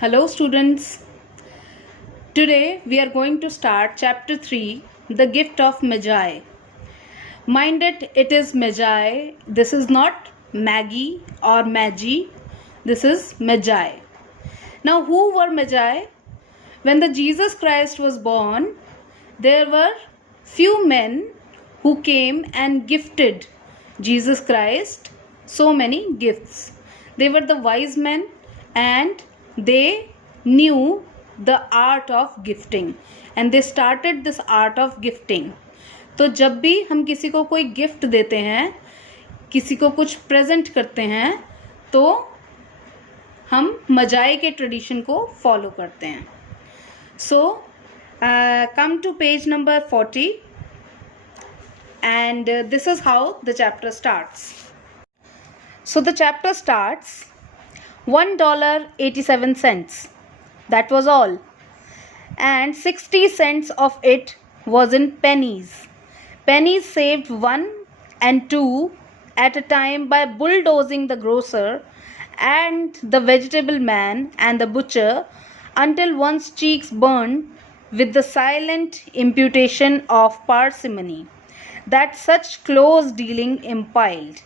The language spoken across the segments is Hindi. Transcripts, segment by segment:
Hello students. Today we are going to start chapter 3, The Gift of Magi. Mind it is Magi. This is not Maggie or Magi. This is Magi. Now who were Magi? When the Jesus Christ was born, there were few men who came and gifted Jesus Christ so many gifts. They were the wise men and they knew the art of gifting and they started this art of gifting. तो जब भी हम किसी को कोई गिफ्ट देते हैं, किसी को कुछ प्रेजेंट करते हैं, तो हम मजाई के ट्रेडिशन को फॉलो करते हैं. So come to page number 40 and this is how the chapter starts. So the chapter starts $1.87. That was all. And 60 cents of it was in pennies. Pennies saved 1 and 2 at a time by bulldozing the grocer and the vegetable man and the butcher until one's cheeks burned with the silent imputation of parsimony that such close dealing impelled.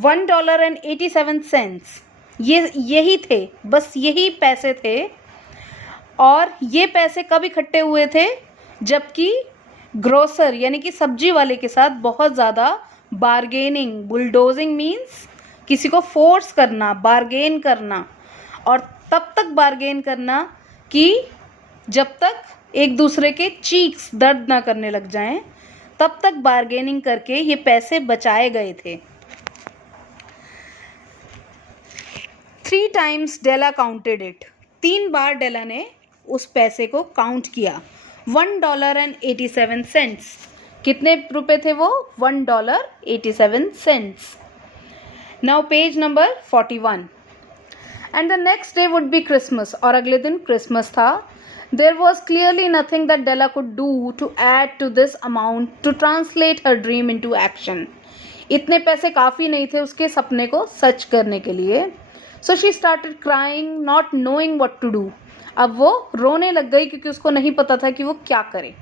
$1.87 यही थे, बस यही पैसे थे. और ये पैसे कब इकट्ठे हुए थे? जबकि ग्रोसर यानी कि सब्जी वाले के साथ बहुत ज़्यादा बार्गेनिंग, बुलडोजिंग मीन्स किसी को फोर्स करना, बार्गेन करना, और तब तक बार्गेन करना कि जब तक एक दूसरे के चीक्स दर्द ना करने लग जाएं, तब तक बार्गेनिंग करके ये पैसे बचाए गए थे. 3 times डेला काउंटेड इट. 3 बार डेला ने उस पैसे को काउंट किया. $1.87. कितने रुपए थे वो? $1.87. Now page number 41. And the next day would be Christmas. और अगले दिन क्रिसमस था. There was clearly nothing that Della could do to add to this amount to translate her dream into action. इतने पैसे काफ़ी नहीं थे उसके सपने को सच करने के लिए. So she started crying, not knowing what to do. अब वो रोने लग गई क्योंकि उसको नहीं पता था कि वो क्या करे.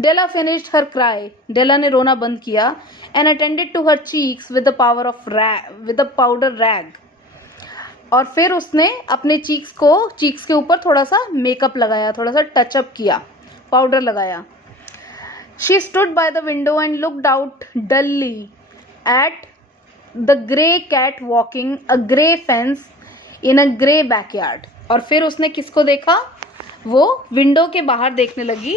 Della finished her cry. Della ने रोना बंद किया and attended to her cheeks with the powder rag. और फिर उसने अपने चीक्स के ऊपर थोड़ा सा मेकअप लगाया, थोड़ा सा टचअप किया, पाउडर लगाया. She stood by the window and looked out dully at the grey cat walking a grey fence in a grey backyard. और फिर उसने किसको देखा? वो विंडो के बाहर देखने लगी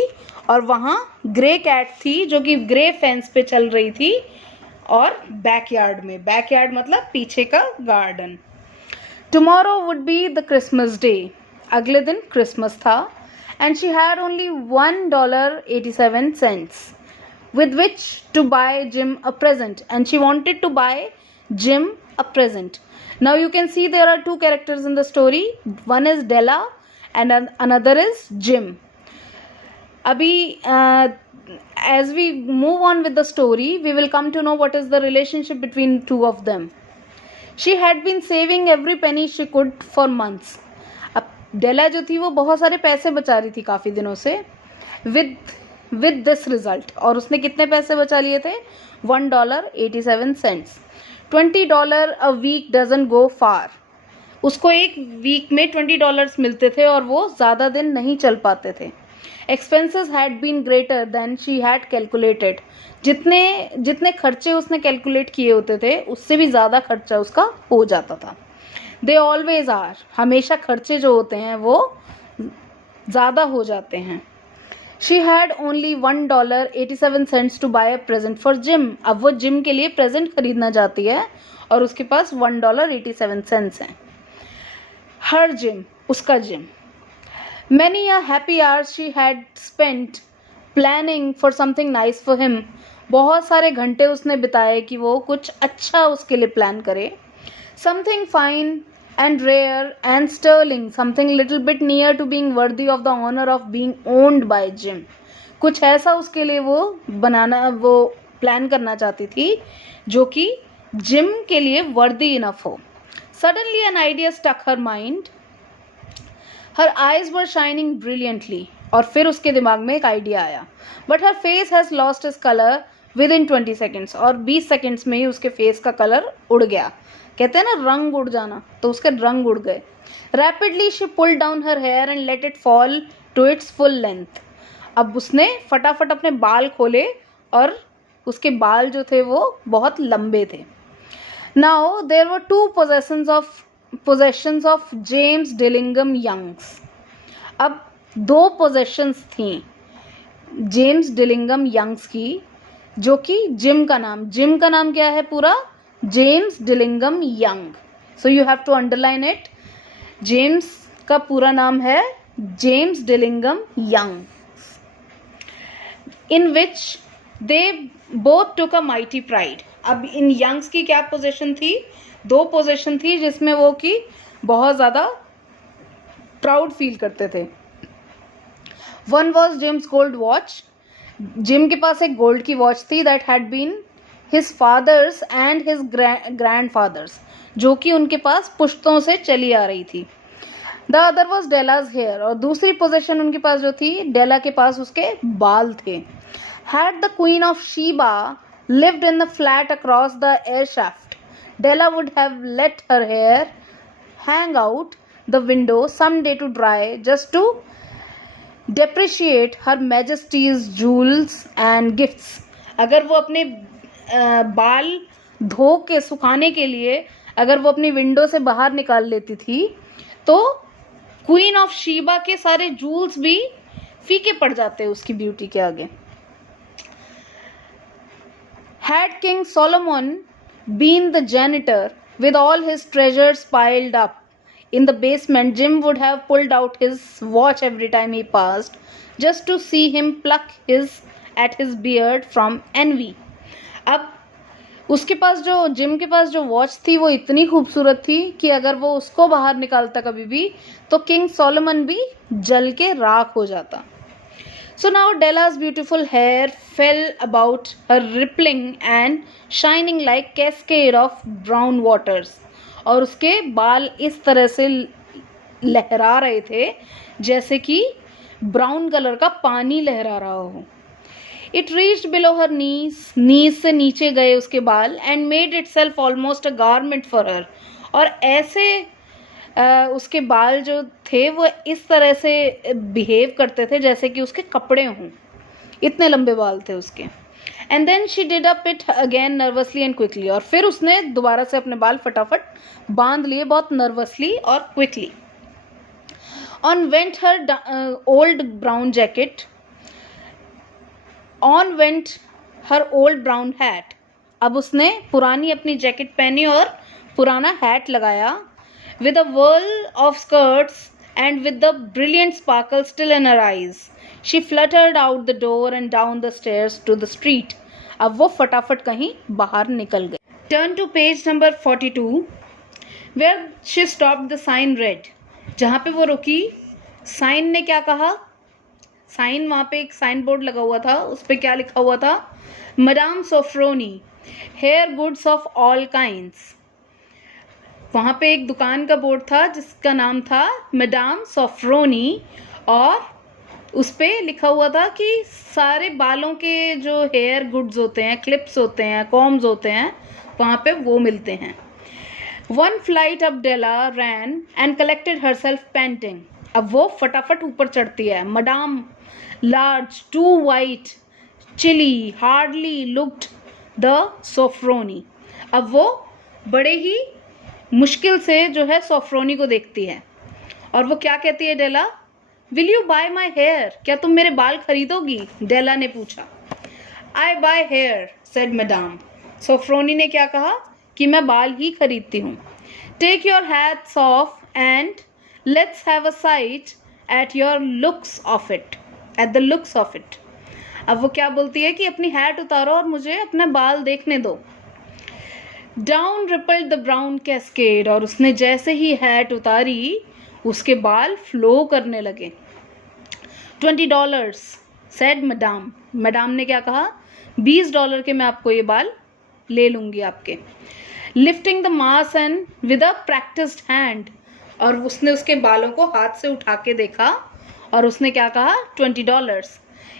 और वहाँ ग्रे कैट थी जो कि ग्रे फेंस पे चल रही थी और बैकयार्ड में. बैकयार्ड मतलब पीछे का garden. Tomorrow would be the Christmas day. अगले दिन क्रिसमस था. And she had only $1.87 with which to buy Jim a present. And she wanted to buy Jim a present. Now you can see there are 2 characters in the story. One is Della and another is Jim. Abhi, as we move on with the story, we will come to know what is the relationship between 2 of them. She had been saving every penny she could for months. अब डेला जो थी वो बहुत सारे पैसे बचा रही थी काफ़ी दिनों से. with this result. और उसने कितने पैसे बचा लिए थे? $1.87. $20 a week doesn't go far. उसको एक वीक में $20 मिलते थे और वो ज़्यादा दिन नहीं चल पाते थे. Expenses had been greater than she had calculated. जितने खर्चे उसने कैलकुलेट किए होते थे उससे भी ज़्यादा खर्चा उसका हो जाता था. They always are. हमेशा खर्चे जो होते हैं वो ज़्यादा हो जाते हैं. She had only $1.87 to buy a present for Jim. अब वो जिम के लिए प्रेजेंट खरीदना चाहती है और उसके पास $1.87 है. Her Jim, उसका gym. Many a happy hours she had spent planning for something nice for him. बहुत सारे घंटे उसने बिताए कि वो कुछ अच्छा उसके लिए प्लान करे. Something fine and rare and sterling, something little bit near to being worthy of the honor of being owned by Jim. कुछ ऐसा उसके लिए वो प्लान करना चाहती थी जो कि जिम के लिए वर्दी इनफ हो. Suddenly an idea struck her mind. Her eyes were shining brilliantly, और फिर उसके दिमाग में एक आइडिया आया. But her face has lost is colour with in 20 seconds, और 20 सेकेंड्स में ही उसके फेस का कलर उड़ गया. कहते हैं ना रंग उड़ जाना, तो उसके रंग उड़ गए. Rapidly she pulled down her hair and let it fall to its full length. अब उसने फटाफट अपने बाल खोले और उसके बाल जो थे वो बहुत लंबे थे. Now there were two possessions of James Dillingham Youngs. अब 2 पोजेशंस थी जेम्स डिलिंगम यंग्स की, जो कि जिम का नाम क्या है पूरा? James Dillingham Young. So you have to underline it. James का पूरा नाम है James Dillingham Young, in which they both took a mighty pride. अब इन यंग्स की क्या पोजीशन थी? 2 पोजीशन थी जिसमें वो कि बहुत ज़्यादा प्राउड फील करते थे. One was Jim's gold watch. Jim के पास एक गोल्ड की वॉच थी that had been his father's and his grandfather's, जो कि उनके पास पुश्तों से चली आ रही थी. द अदर वॉज डेलाज हेयर, और दूसरी पोजीशन उनके पास जो थी, डेला के पास उसके बाल थे. Had the queen of Sheba lived in the flat across the air shaft, Della would have let her hair hang out the window someday to dry, just to depreciate her majesty's jewels and gifts. अगर वो अपने बाल धो के सुखाने के लिए अगर वो अपनी विंडो से बाहर निकाल लेती थी, तो क्वीन ऑफ शीबा के सारे जूल्स भी फीके पड़ जाते उसकी ब्यूटी के आगे. Had King Solomon been the janitor with all his treasures piled up in the basement, Jim would have pulled out his watch every time he passed, just to see him pluck at his beard from envy. अब उसके पास जो जिम के पास जो वॉच थी वो इतनी खूबसूरत थी कि अगर वो उसको बाहर निकालता कभी भी तो किंग सोलोमन भी जल के राख हो जाता. So now Della's beautiful hair fell about her, rippling and shining like cascade of brown waters. और उसके बाल इस तरह से लहरा रहे थे जैसे कि ब्राउन कलर का पानी लहरा रहा हो. It reached below her knees से नीचे गए उसके बाल, and made itself almost a garment for her. और ऐसे उसके बाल जो थे वो इस तरह से बिहेव करते थे जैसे कि उसके कपड़े हों, इतने लंबे बाल थे उसके. And then she did up it again nervously and quickly. और फिर उसने दोबारा से अपने बाल फटाफट बांध लिए बहुत नर्वसली और quickly. On went her old brown jacket, on went her old brown hat. अब उसने पुरानी अपनी जैकेट पहनी और पुराना हैट लगाया. With a whirl of skirts and with the brilliant sparkle still in her eyes, she fluttered out the door and down the stairs to the street. अब वो फटाफट कहीं बाहर निकल गई. Turn to page number 42, where she stopped. The sign read. जहाँ पे वो रुकी, साइन ने क्या कहा? साइन वहाँ पे एक साइन बोर्ड लगा हुआ था, उस पर क्या लिखा हुआ था? Madame Sofronie, hair goods of all kinds. वहाँ पे एक दुकान का बोर्ड था जिसका नाम था मैडाम सॉफ्रोनी, और उस पर लिखा हुआ था कि सारे बालों के जो हेयर गुड्स होते हैं, क्लिप्स होते हैं, कॉम्स होते हैं, वहाँ पे वो मिलते हैं. One flight up Della ran and collected herself panting. अब वो फटाफट ऊपर चढ़ती है. Madame large too white chilly hardly looked the Sofronie. अब वो बड़े ही मुश्किल से जो है सॉफ्रोनी को देखती है और वो क्या कहती है? Della, will you buy my hair? क्या तुम मेरे बाल खरीदोगी? डेला ने पूछा. I buy hair said madame. Sofronie ने क्या कहा? कि मैं बाल ही खरीदती हूँ. Take your hats off and let's have a sight at your looks of it, at the looks of it. अब वो क्या बोलती है कि अपनी हैट उतारो और मुझे अपने बाल देखने दो. Down rippled the brown cascade. और उसने जैसे ही हैट उतारी उसके बाल फ्लो करने लगे. $20 सेड मैडाम. मैडाम ने क्या कहा? $20 के मैं आपको ये बाल ले लूँगी आपके. Lifting the mass and with a practised hand. और उसने उसके बालों को हाथ से उठा के देखा और उसने क्या कहा, $20.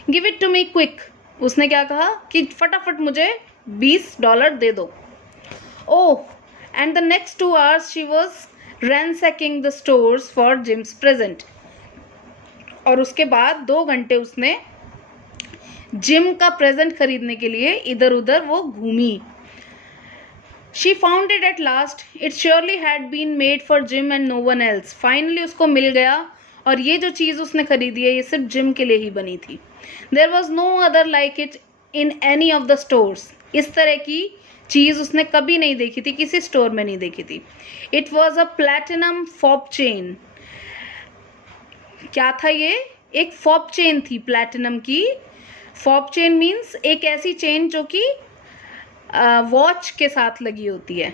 Give it to me quick. उसने क्या कहा कि फटाफट मुझे $20 दे दो. Oh, and the next 2 hours she was ransacking the stores for Jim's present. और उसके बाद 2 घंटे उसने जिम का प्रेजेंट खरीदने के लिए इधर उधर वो घूमी. She found it at last. It surely had been made for Jim and no one else. Finally उसको मिल गया और ये जो चीज़ उसने खरीदी है ये सिर्फ जिम के लिए ही बनी थी. There was no other like it in any of the stores. इस तरह की चीज़ उसने कभी नहीं देखी थी, किसी स्टोर में नहीं देखी थी. It was a platinum fob chain. क्या था ये? एक फॉब चेन थी प्लैटिनम की. फॉब चेन मीन्स एक ऐसी चेन जो कि वॉच के साथ लगी होती है.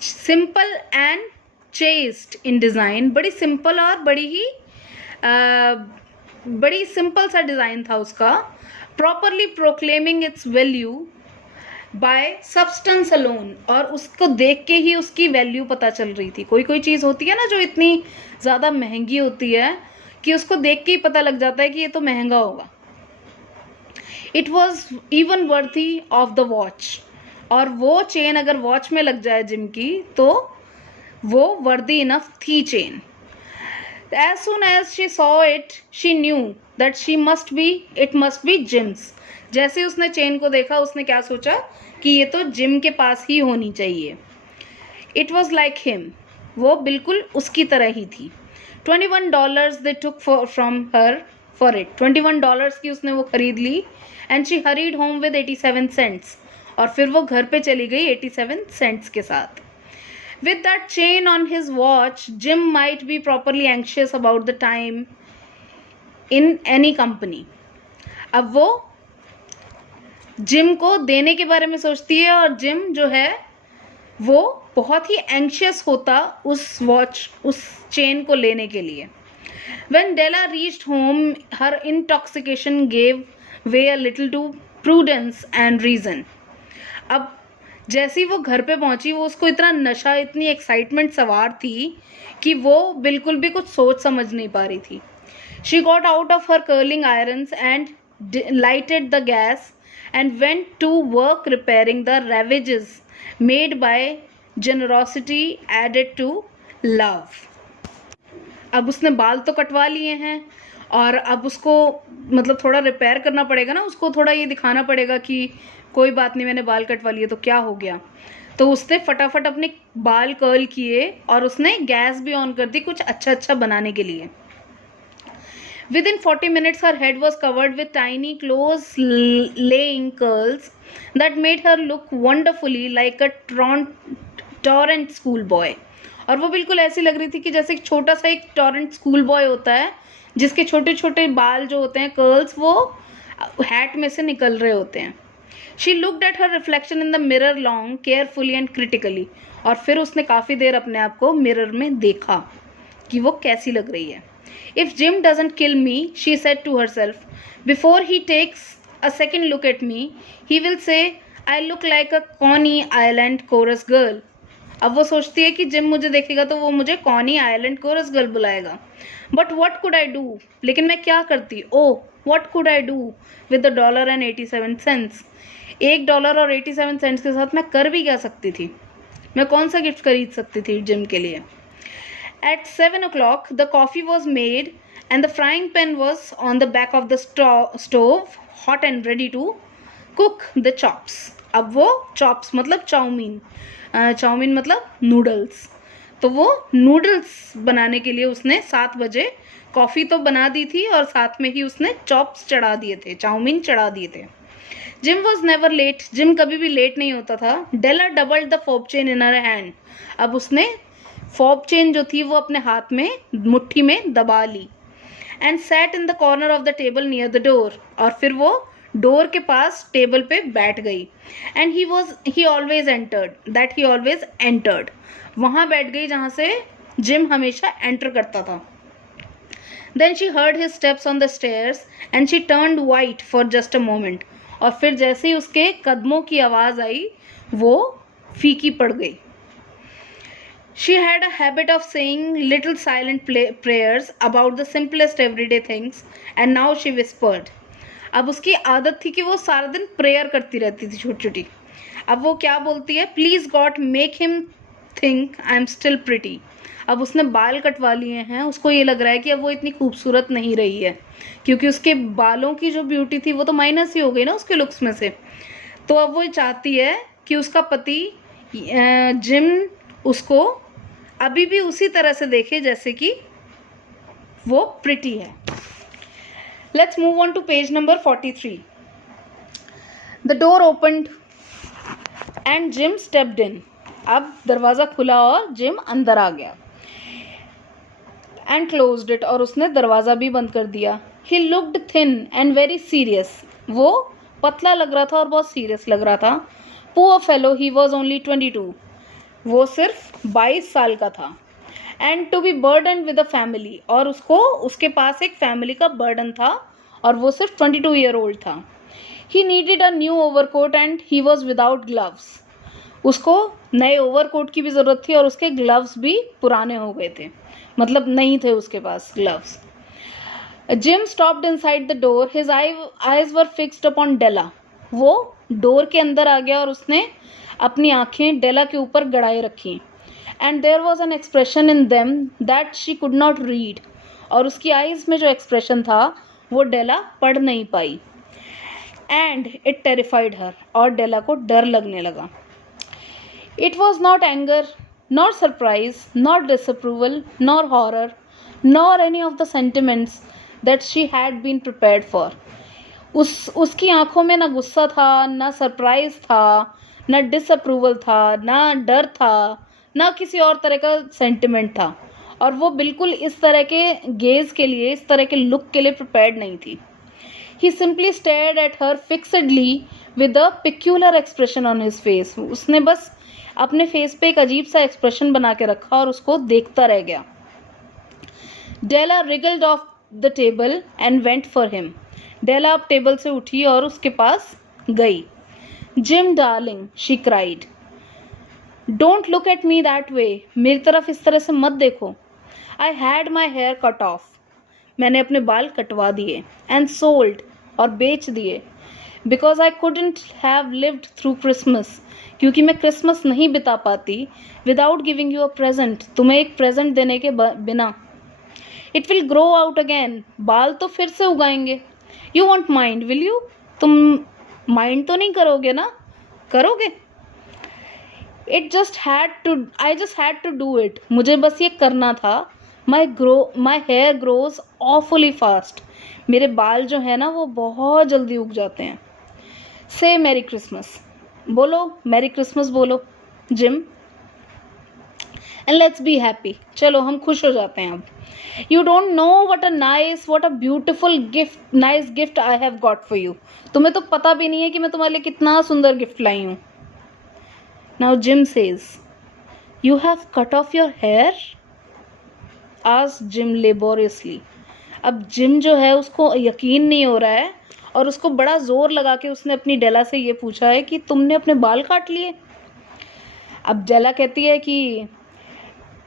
Simple and chest in design. बड़ी सिंपल और बड़ी सिंपल सा डिज़ाइन था उसका. Properly proclaiming it's value by substance alone. और उसको देख के ही उसकी वैल्यू पता चल रही थी. कोई कोई चीज़ होती है ना जो इतनी ज़्यादा महंगी होती है कि उसको देख के ही पता लग जाता है कि ये तो महंगा होगा. It was even worthy of the watch. और वो चेन अगर वॉच में लग जाए जिम की तो वो वर्दी इनफ थी chain. As soon as she saw it she knew that it must be Jim's. जैसे उसने चेन को देखा उसने क्या सोचा कि ये तो जिम के पास ही होनी चाहिए. It was like him. वो बिल्कुल उसकी तरह ही थी. $21 they took from her for it. $21 की उसने वो खरीद ली. And she hurried home with 87 cents. और फिर वो घर पे चली गई 87 cents के साथ. With that chain on his watch gym might be properly anxious about the time in any company. अब वो जिम को देने के बारे में सोचती है और जिम जो है वो बहुत ही एंक्शियस होता उस चेन को लेने के लिए. When Della reached home, her intoxication gave way a little to prudence and reason. अब जैसी वो घर पे पहुंची वो उसको इतना नशा, इतनी एक्साइटमेंट सवार थी कि वो बिल्कुल भी कुछ सोच समझ नहीं पा रही थी. She got out of her curling irons and lighted the gas and went to work repairing the ravages made by generosity added to love. अब उसने बाल तो कटवा लिए हैं और अब उसको मतलब थोड़ा रिपेयर करना पड़ेगा ना, उसको थोड़ा ये दिखाना पड़ेगा कि कोई बात नहीं मैंने बाल कटवा लिए तो क्या हो गया. तो उसने फटाफट अपने बाल कर्ल किए और उसने गैस भी ऑन कर दी कुछ अच्छा बनाने के लिए. Within 40 minutes her head was covered with tiny close laying curls that made her look wonderfully like a torrent school boy. और वो बिल्कुल ऐसी लग रही थी कि जैसे एक छोटा सा एक टॉरेंट स्कूल बॉय होता है जिसके छोटे छोटे बाल जो होते हैं कर्ल्स वो हैट में से निकल रहे होते हैं. She looked at her reflection in the mirror long carefully and critically. और फिर उसने काफ़ी देर अपने आप को मिरर में देखा कि वो कैसी लग रही है. If Jim doesn't kill me she said to herself before he takes a second look at me he will say I look like a Coney Island chorus girl. अब वो सोचती है कि जिम मुझे देखेगा तो वो मुझे कॉनी आइलैंड कोरस गर्ल बुलाएगा. But what could I do. लेकिन मैं क्या करती. Oh what could I do with $1.87. $1 और 87 cents के साथ मैं कर भी क्या सकती थी. मैं कौन सा गिफ्ट खरीद सकती थी जिम के लिए. At 7 o'clock the coffee was made and the frying pan was on the back of the stove hot and ready to cook the chops. अब वो chops मतलब चाउमीन मतलब नूडल्स. तो वो नूडल्स बनाने के लिए उसने 7 बजे कॉफ़ी तो बना दी थी और साथ में ही उसने चॉप्स चढ़ा दिए थे, चाउमीन चढ़ा दिए थे. Jim was never late. Jim कभी भी लेट नहीं होता था. Della doubled the fob chain in her hand. अब उसने फोब चेन जो थी वो अपने हाथ में मुट्ठी में दबा ली. And sat in the corner of the table near the door. और फिर वो डोर के पास टेबल पे बैठ गई. And he always entered. वहाँ बैठ गई जहाँ से जिम हमेशा एंटर करता था. Then she heard his steps on the stairs and she turned white for just a moment. और फिर जैसे ही उसके कदमों की आवाज़ आई वो फीकी पड़ गई. She had a habit of saying little silent prayers about the simplest everyday things, and now she whispered. अब उसकी आदत थी कि वो सारा दिन प्रेयर करती रहती थी छोटी छोटी. अब वो क्या बोलती है, please God make him think I am still pretty. अब उसने बाल कटवा लिए हैं, उसको ये लग रहा है कि अब वो इतनी खूबसूरत नहीं रही है, क्योंकि उसके बालों की जो ब्यूटी थी वो तो माइनस ही हो गई ना उसके लुक्स में से. तो अब वो चाहती है कि उसका पति जिम उसको अभी भी उसी तरह से देखे जैसे कि वो प्रिटी है. Let's move on to page number 43. The door opened and Jim stepped in. अब दरवाज़ा खुला और जिम अंदर आ गया. एंड क्लोज्ड इट, और उसने दरवाज़ा भी बंद कर दिया. He looked thin and very serious. वो पतला लग रहा था और बहुत सीरियस लग रहा था. Poor fellow, he was only 22. वो सिर्फ 22 साल का था. And to be burden with a family, और उसके पास एक फैमिली का बर्डन था, और वो सिर्फ 22 ईयर ओल्ड था. He needed a new overcoat and he was without gloves. उसको नए ओवरकोट की भी ज़रूरत थी और उसके ग्लव्स भी पुराने हो गए थे, मतलब नहीं थे उसके पास gloves. Jim stopped inside the door. His eyes were fixed upon Della. वो डोर के अंदर आ गया और उसने अपनी आंखें डेला के ऊपर गड़ाए रखी. And there was an expression in them that she could not read. और उसकी आईज में जो एक्सप्रेशन था वो डेला पढ़ नहीं पाई. And it terrified her. और डेला को डर लगने लगा. It was not anger, nor surprise, nor disapproval, nor horror, nor any of the sentiments that she had been prepared for. उसकी आंखों में ना गुस्सा था, ना सरप्राइज था, ना डिसअप्रूवल था, ना डर था, ना किसी और तरह का सेंटिमेंट था. और वो बिल्कुल इस तरह के गेज के लिए, इस तरह के लुक के लिए प्रिपेयर्ड नहीं थी. He simply stared at her fixedly with a peculiar expression on his face. उसने बस अपने फेस पे एक अजीब सा एक्सप्रेशन बना के रखा और उसको देखता रह गया. Della wriggled off the table and went for him. Della अब टेबल से उठी और उसके पास गई. Jim darling, she cried, don't look at me that way. मेरी तरफ इस तरह से मत देखो. I had my hair cut off. मैंने अपने बाल कटवा दिए. एंड सोल्ड, और बेच दिए. Because I couldn't have lived through Christmas. क्योंकि मैं क्रिसमस नहीं बिता पाती without giving you a present. तुम्हें एक प्रेजेंट देने के बिना. It will grow out again. बाल तो फिर से उगाएंगे. You won't mind will you. तुम माइंड तो नहीं करोगे ना? करोगे. I just had to do it. मुझे बस ये करना था. My hair grows awfully fast. मेरे बाल जो है ना वो बहुत जल्दी उग जाते हैं. से मैरी क्रिसमस. बोलो मैरी क्रिसमस बोलो gym. And let's be happy. चलो हम खुश हो जाते हैं अब. You don't know what a beautiful gift, nice gift I have got for you. तुम्हें तो पता भी नहीं है कि मैं तुम्हारे लिए कितना सुंदर गिफ्ट लाई हूँ. Now Jim says, you have cut off your hair. Asked Jim laboriously. अब जिम जो है उसको यकीन नहीं हो रहा है और उसको बड़ा जोर लगा के उसने अपनी डेला से ये पूछा है कि तुमने अपने बाल काट लिए. अब डेला कहती है कि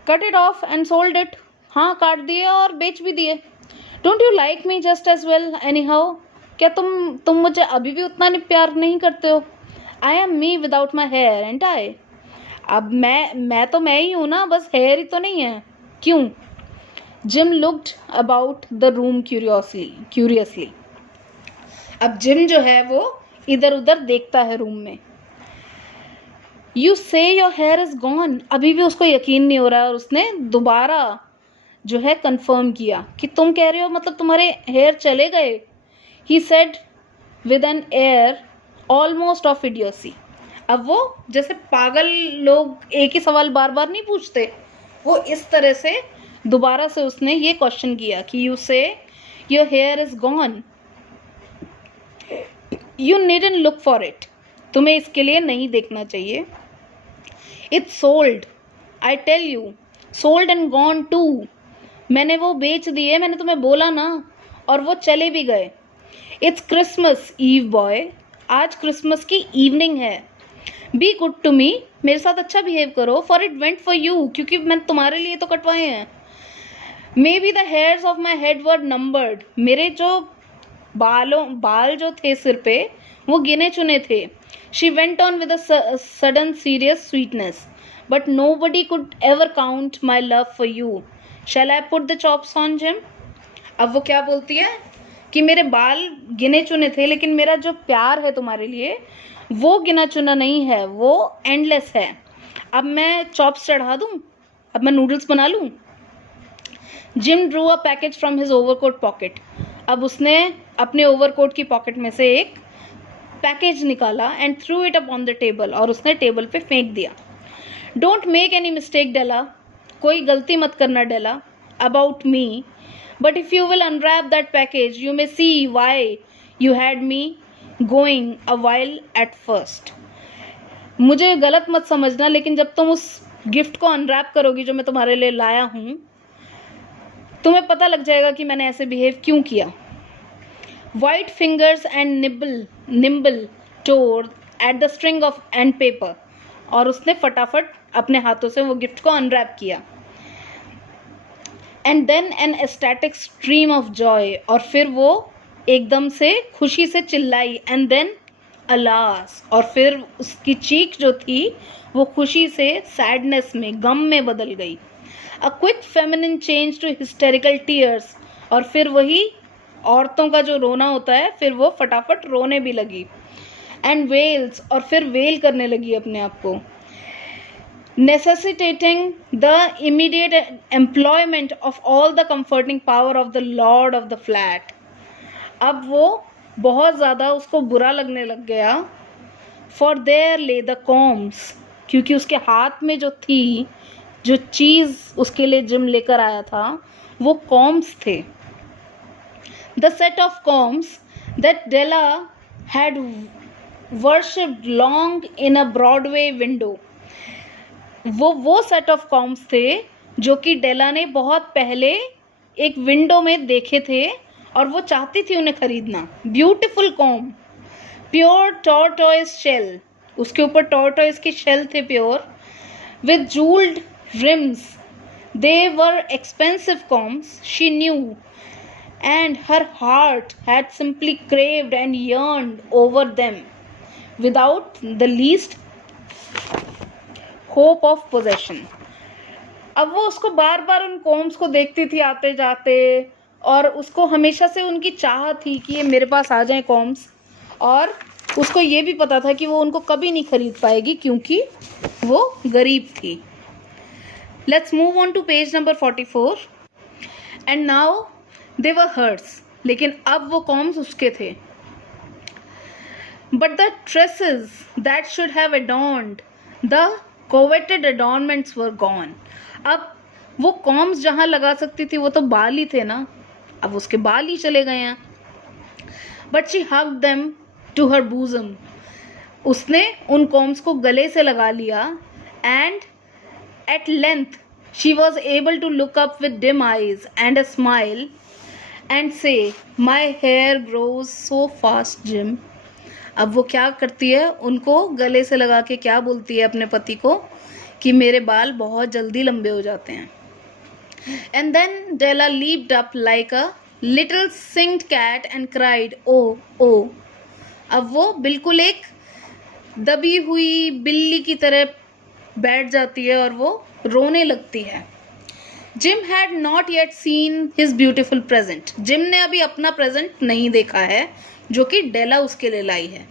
cut it off and sold it. हाँ, काट दिए और बेच भी दिए. Don't you like me just as well anyhow. क्या तुम मुझे अभी भी उतना प्यार नहीं करते हो? I am me without my hair and I. अब मैं तो मैं ही हूँ ना, बस हेयर ही तो नहीं है. क्यों? Gym looked about the room curiously. अब जिम जो है वो इधर उधर देखता है रूम में. You say your hair is gone. अभी भी उसको यकीन नहीं हो रहा है और उसने दोबारा जो है कंफर्म किया कि तुम कह रहे हो मतलब तुम्हारे हेयर चले गए. He said with an air almost of idiocy. अब वो जैसे पागल लोग एक ही सवाल बार बार नहीं पूछते, वो इस तरह से दोबारा से उसने ये क्वेश्चन किया कि you say your hair is gone. You needn't look for it. तुम्हें इसके लिए नहीं देखना चाहिए. It's sold. I tell you, sold and gone too. मैंने वो बेच दिए, मैंने तुम्हें बोला ना, और वो चले भी गए. It's Christmas Eve boy. आज क्रिसमस की इवनिंग है. बी गुड टू मी, मेरे साथ अच्छा बिहेव करो, for it went for you, क्योंकि मैं तुम्हारे लिए तो कटवाए हैं। Maybe the hairs of my head were numbered, मेरे जो बाल जो थे सिर पे वो गिने चुने थे। She went on with a sudden serious sweetness, but nobody could ever count my love for you, shall I put the chops on Jim. अब वो क्या बोलती है कि मेरे बाल गिने चुने थे, लेकिन मेरा जो प्यार है तुम्हारे लिए वो गिना चुना नहीं है, वो एंडलेस है। अब मैं चॉप्स चढ़ा दूं, अब मैं नूडल्स बना लूं। Gym drew a package from his overcoat pocket, अब उसने अपने ओवरकोट की पॉकेट में से एक पैकेज निकाला and threw it up on the table, और उसने टेबल पे फेंक दिया। Don't make any mistake Della, कोई गलती मत करना Della, about me, but if you will unwrap that package you may see why you had me going a while at first. मुझे गलत मत समझना, लेकिन जब तुम उस गिफ्ट को अनरैप करोगी जो मैं तुम्हारे लिए लाया हूँ, तुम्हें पता लग जाएगा कि मैंने ऐसे बिहेव क्यों किया। White fingers and nimble tore at the string of and paper, और उसने फटाफट अपने हाथों से वो गिफ्ट को अनरैप किया। And then an ecstatic stream of joy, और फिर वो एकदम से खुशी से चिल्लाई। एंड देन अलास, और फिर उसकी चीख जो थी वो खुशी से सैडनेस में, गम में बदल गई। A quick feminine change to hysterical tears, और फिर वही औरतों का जो रोना होता है, फिर वो फटाफट रोने भी लगी। एंड वेल्स, और फिर वेल करने लगी अपने आप को। Necessitating the immediate employment of all the comforting power of the lord of the flat. अब वो बहुत ज़्यादा उसको बुरा लगने लग गया। For there lay the combs, क्योंकि उसके हाथ में जो थी, जो चीज़ उसके लिए जिम लेकर आया था, वो कॉम्स थे। The set of combs that Della had worshipped long in a Broadway window, वो सेट ऑफ कॉम्स थे जो कि डेला ने बहुत पहले एक विंडो में देखे थे और वो चाहती थी उन्हें खरीदना। Beautiful comb, pure tortoise shell, उसके ऊपर टॉर्टॉइस की शेल थे pure, with jewelled rims, they were expensive combs, she knew, and her heart had simply craved and yearned over them without the least hope of possession. अब वो उसको बार बार उन कॉम्स को देखती थी आते जाते, और उसको हमेशा से उनकी चाह थी कि ये मेरे पास आ जाएं कॉम्स, और उसको ये भी पता था कि वो उनको कभी नहीं खरीद पाएगी क्योंकि वो गरीब थी। Let's move on to page number 44. And now they were hers. लेकिन अब वो कॉम्स उसके थे। But the tresses that should have adorned the coveted adornments were gone. अब वो कॉम्स जहाँ लगा सकती थी वो तो बाल ही थे ना, अब उसके बाल ही चले गए हैं। But she hugged them to her bosom. उसने उन कॉम्स को गले से लगा लिया। And at length, she was able to look up with dim eyes and a smile and say, "My hair grows so fast, Jim." अब वो क्या करती है, उनको गले से लगा के क्या बोलती है अपने पति को कि मेरे बाल बहुत जल्दी लंबे हो जाते हैं। And then Della leaped up like a little singed cat and cried, "Oh, oh." अब वो बिल्कुल एक दबी हुई बिल्ली की तरह बैठ जाती है और वो रोने लगती है। Gym had not yet seen his beautiful present, gym ने अभी अपना प्रेजेंट नहीं देखा है जो कि डेला उसके लिए लाई है।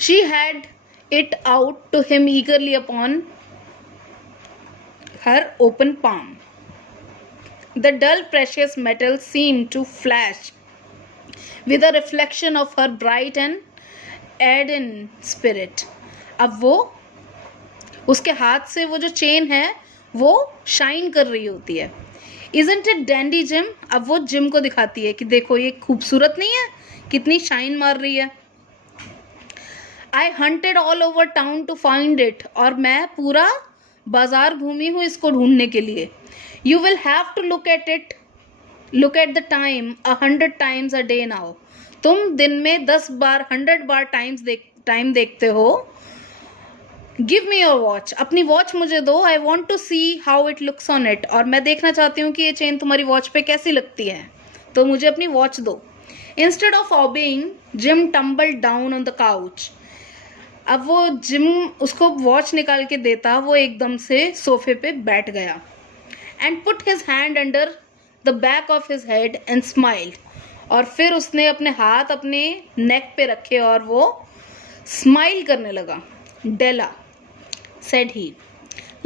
She had it out to him eagerly upon her open palm. The dull precious metal seem to flash with a reflection of her bright and ardent spirit. अब वो उसके हाथ से वो जो चेन है वो शाइन कर रही होती है। Isn't it dandy, Jim? अब वो जिम को दिखाती है कि देखो ये खूबसूरत नहीं है, कितनी शाइन मार रही है। I hunted all over town to find it, और मैं पूरा बाजार घूमी हूँ इसको ढूंढने के लिए। You will have to look at the time 100 times a day now. तुम दिन में 10 बार 100 बार टाइम देखते हो, गिव मी योर वॉच, अपनी वॉच मुझे दो, I want to see how it looks on it, और मैं देखना चाहती हूँ कि ये चेन तुम्हारी वॉच पे कैसी लगती है, तो मुझे अपनी वॉच दो। Instead of obeying Jim tumble down on the couch. अब वो जिम उसको वॉच निकाल के देता, वो एकदम से सोफे पे बैठ गया। And put his hand under the back of his head and smiled, और फिर उसने अपने हाथ अपने नेक पे रखे और वो स्माइल करने लगा। डेला said he,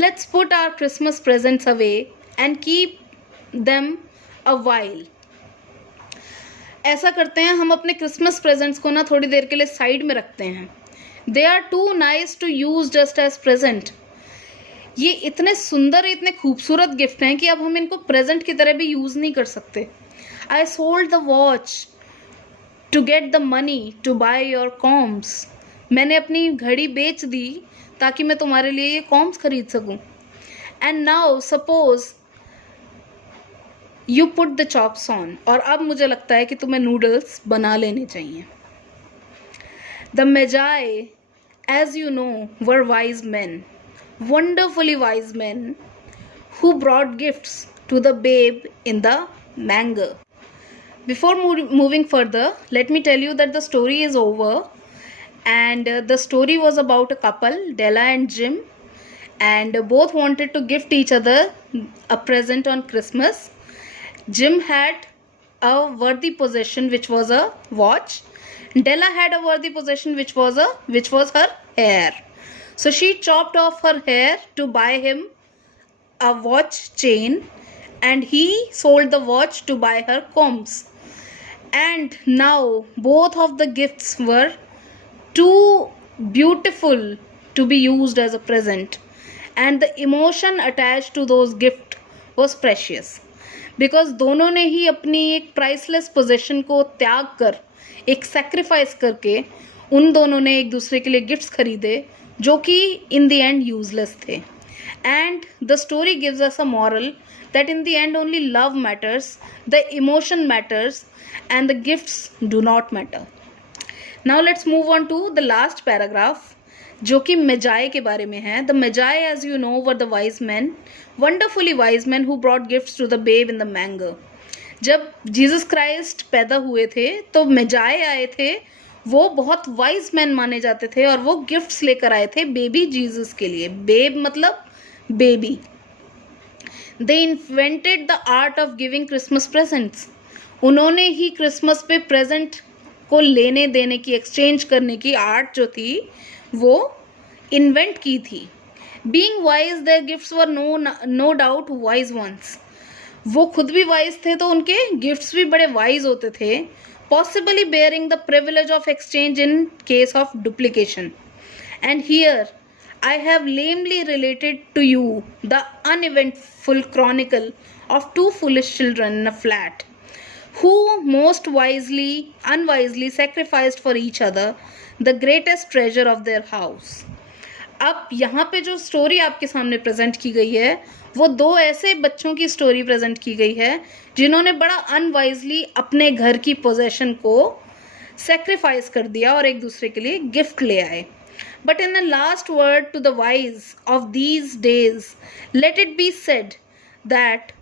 let's put our Christmas presents away and keep them a while. ऐसा करते हैं, हम अपने क्रिसमस प्रेजेंट्स को ना थोड़ी देर के लिए साइड में रखते हैं। They are too nice to use just as present. ये इतने सुंदर, इतने खूबसूरत गिफ्ट हैं कि अब हम इनको प्रेजेंट की तरह भी यूज़ नहीं कर सकते। I sold the watch to get the money to buy your combs. मैंने अपनी घड़ी बेच दी ताकि मैं तुम्हारे लिए ये कॉम्स खरीद सकूं। And now suppose you put the chops on, और अब मुझे लगता है कि तुम्हें नूडल्स बना लेने चाहिए। The magi, as you know, were wise man, wonderfully wise man, who brought gifts to the babe in the manger. Before moving further, let me tell you that the story is over, and the story was about a couple, Della and Jim, and both wanted to gift each other a present on Christmas. Jim had a worthy possession, which was a watch. Della had a worthy possession, which was her hair. So she chopped off her hair to buy him a watch chain, and he sold the watch to buy her combs. And now both of the gifts were too beautiful to be used as a present, and the emotion attached to those gifts was precious, because दोनों ने ही अपनी एक प्राइसलेस पोजेशन को त्याग कर, एक सेक्रीफाइस करके, उन दोनों ने एक दूसरे के लिए गिफ्ट्स खरीदे जो कि इन द एंड यूजलेस थे। And the story gives us a moral that in the end only love matters, the emotion matters, and the gifts do not matter. Now let's move on to the last paragraph, जो कि मेजाई के बारे में है। The Magi, as you know, were the wise men, wonderfully wise men who brought gifts to the babe in the manger. जब जीसस क्राइस्ट पैदा हुए थे तो मेजाई आए थे, वो बहुत वाइज मैन माने जाते थे, और वो गिफ्ट्स लेकर आए थे बेबी जीसस के लिए। बेब मतलब baby. They invented the art of giving Christmas presents. उन्होंने ही क्रिसमस पे प्रेजेंट को लेने देने की, एक्सचेंज करने की आर्ट जो थी वो इन्वेंट की थी। Being wise, their gifts were no doubt wise ones. वो खुद भी वाइज थे तो उनके गिफ्ट्स भी बड़े वाइज होते थे, possibly bearing the privilege of exchange in case of duplication. And here I have lamely related to you the uneventful chronicle of two foolish children in a flat, who most unwisely sacrificed for each other the greatest treasure of their house. अब यहाँ पे जो स्टोरी आपके सामने प्रेजेंट की गई है, वो दो ऐसे बच्चों की स्टोरी प्रेजेंट की गई है जिन्होंने बड़ा अनवाइजली अपने घर की पोजेशन को सेक्रीफाइस कर दिया और एक दूसरे के लिए गिफ्ट ले आए। But in the last word to the wise of these days, let it be said that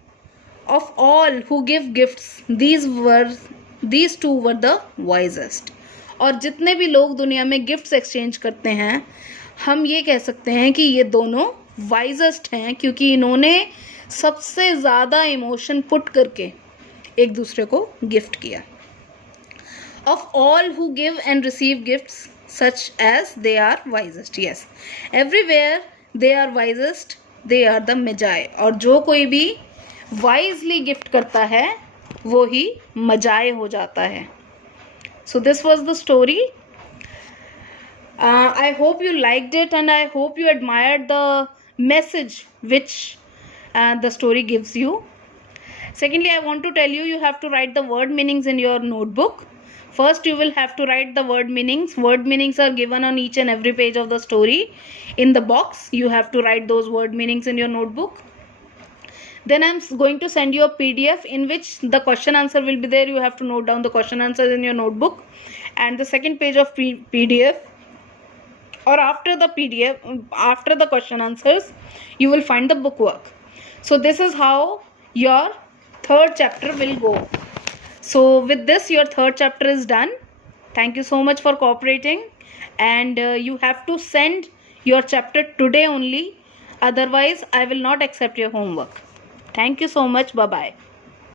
of all who give gifts, these two were the wisest. और जितने भी लोग दुनिया में गिफ्ट्स एक्सचेंज करते हैं, हम ये कह सकते हैं कि ये दोनों वाइजेस्ट हैं, क्योंकि इन्होंने सबसे ज़्यादा इमोशन पुट करके एक दूसरे को गिफ्ट किया। Of all who give and receive gifts, such as they are wisest. Yes, everywhere they are wisest, they are the Magi. और जो कोई भी वाइजली गिफ्ट करता है वो ही मजाए हो जाता है। So this was the story. I hope you liked it, and I hope you admired the message which the story gives you. Secondly, I want to tell you, you have to write the word meanings in your notebook. First, you will have to write the word meanings. Word meanings are given on each and every page of the story in the box. You have to write those word meanings in your notebook. Then I'm going to send you a PDF in which the question answer will be there. You have to note down the question answers in your notebook. And the second page of PDF, or after the PDF, after the question answers, you will find the book work. So this is how your third chapter will go. So with this, your third chapter is done. Thank you so much for cooperating, and you have to send your chapter today only, otherwise I will not accept your homework. Thank you so much. Bye bye.